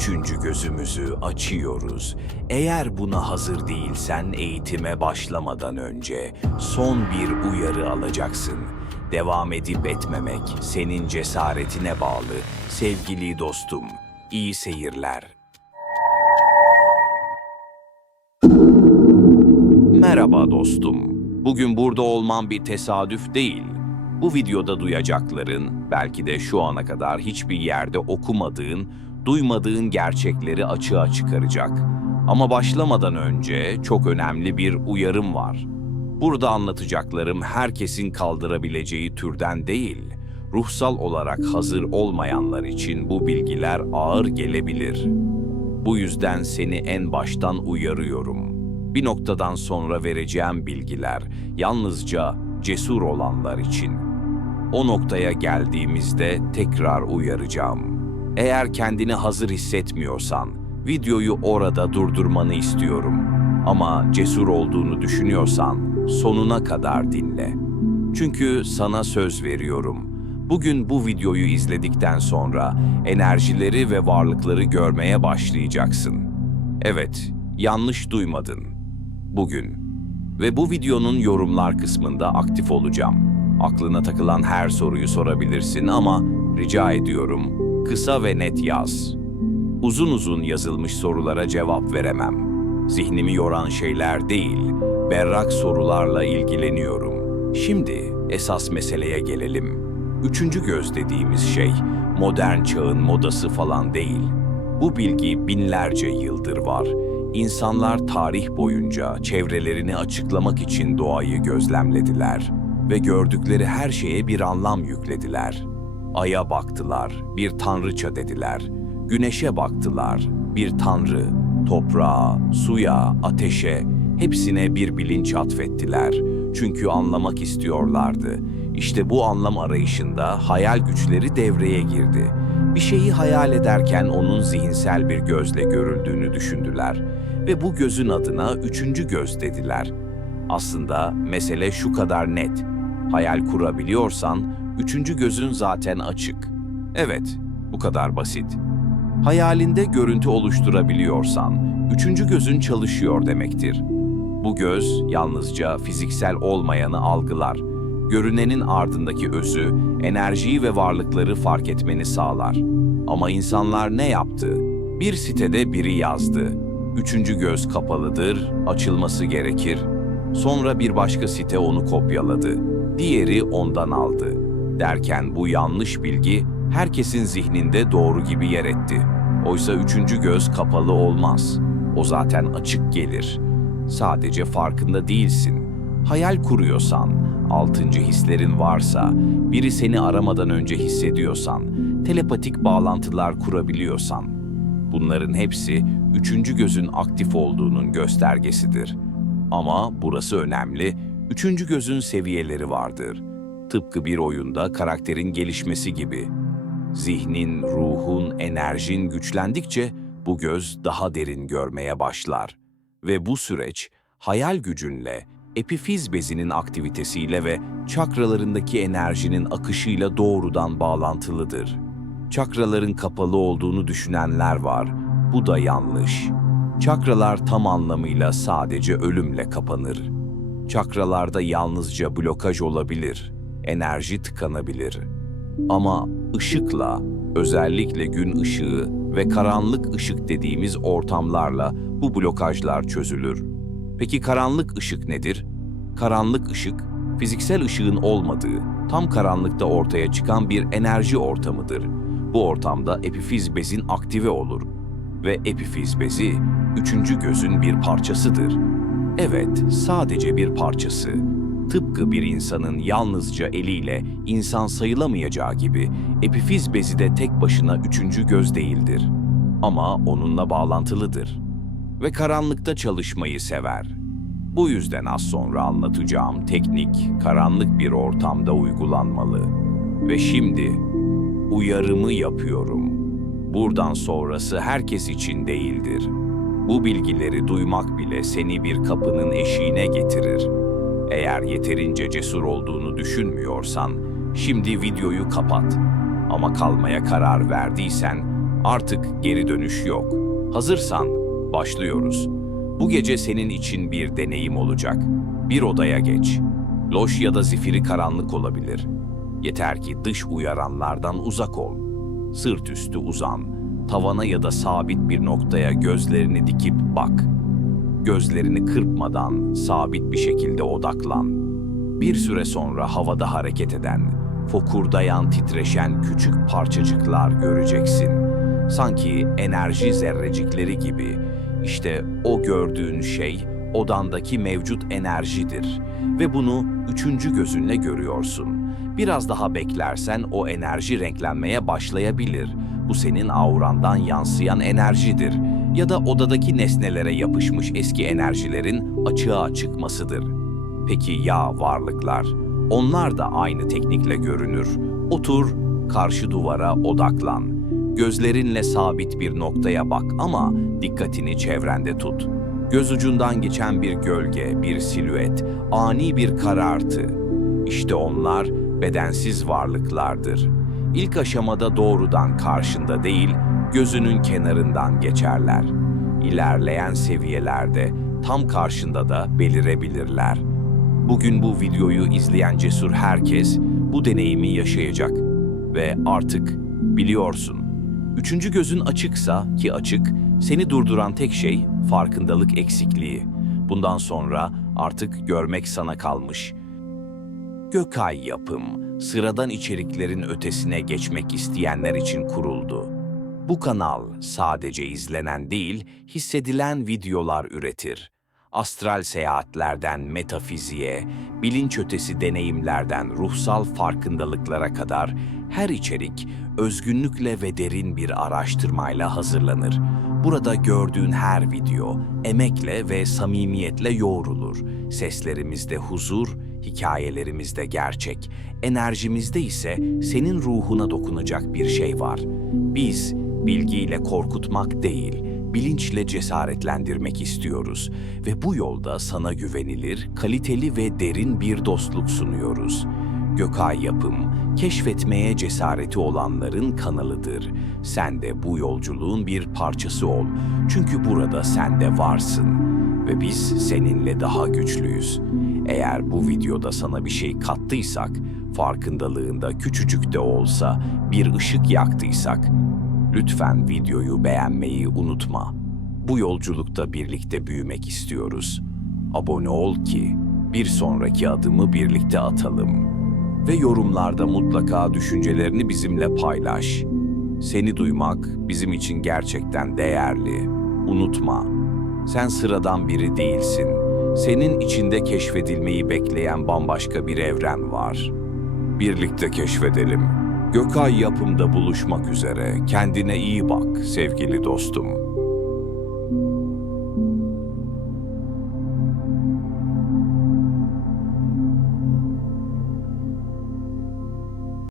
üçüncü gözümüzü açıyoruz. Eğer buna hazır değilsen eğitime başlamadan önce son bir uyarı alacaksın. Devam edip etmemek senin cesaretine bağlı. Sevgili dostum, iyi seyirler. Merhaba dostum. Bugün burada olman bir tesadüf değil. Bu videoda duyacakların, belki de şu ana kadar hiçbir yerde okumadığın, duymadığın gerçekleri açığa çıkaracak. Ama başlamadan önce çok önemli bir uyarım var. Burada anlatacaklarım herkesin kaldırabileceği türden değil. Ruhsal olarak hazır olmayanlar için bu bilgiler ağır gelebilir. Bu yüzden seni en baştan uyarıyorum. Bir noktadan sonra vereceğim bilgiler yalnızca cesur olanlar için. O noktaya geldiğimizde tekrar uyaracağım. Eğer kendini hazır hissetmiyorsan videoyu orada durdurmanı istiyorum. Ama cesur olduğunu düşünüyorsan sonuna kadar dinle. Çünkü sana söz veriyorum. Bugün bu videoyu izledikten sonra enerjileri ve varlıkları görmeye başlayacaksın. Evet, yanlış duymadın. Bugün. Ve bu videonun yorumlar kısmında aktif olacağım. Aklına takılan her soruyu sorabilirsin ama rica ediyorum kısa ve net yaz. Uzun uzun yazılmış sorulara cevap veremem. Zihnimi yoran şeyler değil, berrak sorularla ilgileniyorum. Şimdi esas meseleye gelelim. Üçüncü göz dediğimiz şey modern çağın modası falan değil. Bu bilgi binlerce yıldır var. İnsanlar tarih boyunca çevrelerini açıklamak için doğayı gözlemlediler ve gördükleri her şeye bir anlam yüklediler. Aya baktılar, bir tanrıça dediler. Güneşe baktılar, bir tanrı. Toprağa, suya, ateşe, hepsine bir bilinç atfettiler. Çünkü anlamak istiyorlardı. İşte bu anlam arayışında hayal güçleri devreye girdi. Bir şeyi hayal ederken onun zihinsel bir gözle görüldüğünü düşündüler ve bu gözün adına üçüncü göz dediler. Aslında mesele şu kadar net. Hayal kurabiliyorsan üçüncü gözün zaten açık. Evet, bu kadar basit. Hayalinde görüntü oluşturabiliyorsan üçüncü gözün çalışıyor demektir. Bu göz yalnızca fiziksel olmayanı algılar. Görünenin ardındaki özü, enerjiyi ve varlıkları fark etmeni sağlar. Ama insanlar ne yaptı? Bir sitede biri yazdı. Üçüncü göz kapalıdır, açılması gerekir. Sonra bir başka site onu kopyaladı. Diğeri ondan aldı. Derken bu yanlış bilgi herkesin zihninde doğru gibi yer etti. Oysa üçüncü göz kapalı olmaz. O zaten açık gelir. Sadece farkında değilsin. Hayal kuruyorsan, altıncı hislerin varsa, biri seni aramadan önce hissediyorsan, telepatik bağlantılar kurabiliyorsan, bunların hepsi üçüncü gözün aktif olduğunun göstergesidir. Ama burası önemli, üçüncü gözün seviyeleri vardır. Tıpkı bir oyunda karakterin gelişmesi gibi. Zihnin, ruhun, enerjin güçlendikçe bu göz daha derin görmeye başlar. Ve bu süreç hayal gücünle, epifiz bezinin aktivitesiyle ve çakralarındaki enerjinin akışıyla doğrudan bağlantılıdır. Çakraların kapalı olduğunu düşünenler var. Bu da yanlış. Çakralar tam anlamıyla sadece ölümle kapanır. Çakralarda yalnızca blokaj olabilir, enerji tıkanabilir. Ama ışıkla, özellikle gün ışığı ve karanlık ışık dediğimiz ortamlarla bu blokajlar çözülür. Peki karanlık ışık nedir? Karanlık ışık, fiziksel ışığın olmadığı, tam karanlıkta ortaya çıkan bir enerji ortamıdır. Bu ortamda epifiz bezin aktive olur ve epifiz bezi üçüncü gözün bir parçasıdır. Evet, sadece bir parçası. Tıpkı bir insanın yalnızca eliyle insan sayılamayacağı gibi epifiz bezi de tek başına üçüncü göz değildir. Ama onunla bağlantılıdır. Ve karanlıkta çalışmayı sever. Bu yüzden az sonra anlatacağım teknik karanlık bir ortamda uygulanmalı. Ve şimdi uyarımı yapıyorum. Buradan sonrası herkes için değildir. Bu bilgileri duymak bile seni bir kapının eşiğine getirir. Eğer yeterince cesur olduğunu düşünmüyorsan, şimdi videoyu kapat. Ama kalmaya karar verdiysen, Artık geri dönüş yok. Hazırsan başlıyoruz. Bu gece senin için bir deneyim olacak. Bir odaya geç. Loş ya da zifiri karanlık olabilir. Yeter ki dış uyaranlardan uzak ol. Sırt üstü uzan. Tavana ya da sabit bir noktaya gözlerini dikip bak. Gözlerini kırpmadan sabit bir şekilde odaklan. Bir süre sonra havada hareket eden, fokurdayan titreşen küçük parçacıklar göreceksin. Sanki enerji zerrecikleri gibi. İşte o gördüğün şey odandaki mevcut enerjidir ve bunu üçüncü gözünle görüyorsun. Biraz daha beklersen o enerji renklenmeye başlayabilir. Bu senin aurandan yansıyan enerjidir ya da odadaki nesnelere yapışmış eski enerjilerin açığa çıkmasıdır. Peki ya varlıklar? Onlar da aynı teknikle görünür. Otur, karşı duvara odaklan. Gözlerinle sabit bir noktaya bak ama dikkatini çevrende tut. Göz ucundan geçen bir gölge, bir silüet, ani bir karartı. İşte onlar bedensiz varlıklardır. İlk aşamada doğrudan karşında değil, gözünün kenarından geçerler. İlerleyen seviyelerde tam karşında da belirebilirler. Bugün bu videoyu izleyen cesur herkes bu deneyimi yaşayacak ve artık biliyorsun. Üçüncü gözün açıksa ki açık, seni durduran tek şey farkındalık eksikliği. Bundan sonra artık görmek sana kalmış. Gökay Yapım, sıradan içeriklerin ötesine geçmek isteyenler için kuruldu. Bu kanal sadece izlenen değil, hissedilen videolar üretir. Astral seyahatlerden metafiziğe, bilinç ötesi deneyimlerden ruhsal farkındalıklara kadar her içerik özgünlükle ve derin bir araştırmayla hazırlanır. Burada gördüğün her video emekle ve samimiyetle yoğrulur. Seslerimizde huzur, hikayelerimizde gerçek, enerjimizde ise senin ruhuna dokunacak bir şey var. Biz bilgiyle korkutmak değil, bilinçle cesaretlendirmek istiyoruz ve bu yolda sana güvenilir, kaliteli ve derin bir dostluk sunuyoruz. Gökay Yapım, keşfetmeye cesareti olanların kanalıdır. Sen de bu yolculuğun bir parçası ol. Çünkü burada sen de varsın ve biz seninle daha güçlüyüz. Eğer bu videoda sana bir şey kattıysak, farkındalığında küçücük de olsa bir ışık yaktıysak, lütfen videoyu beğenmeyi unutma. Bu yolculukta birlikte büyümek istiyoruz. Abone ol ki bir sonraki adımı birlikte atalım. Ve yorumlarda mutlaka düşüncelerini bizimle paylaş. Seni duymak bizim için gerçekten değerli. Unutma, sen sıradan biri değilsin. Senin içinde keşfedilmeyi bekleyen bambaşka bir evren var. Birlikte keşfedelim. Gökay yapımda buluşmak üzere. Kendine iyi bak sevgili dostum.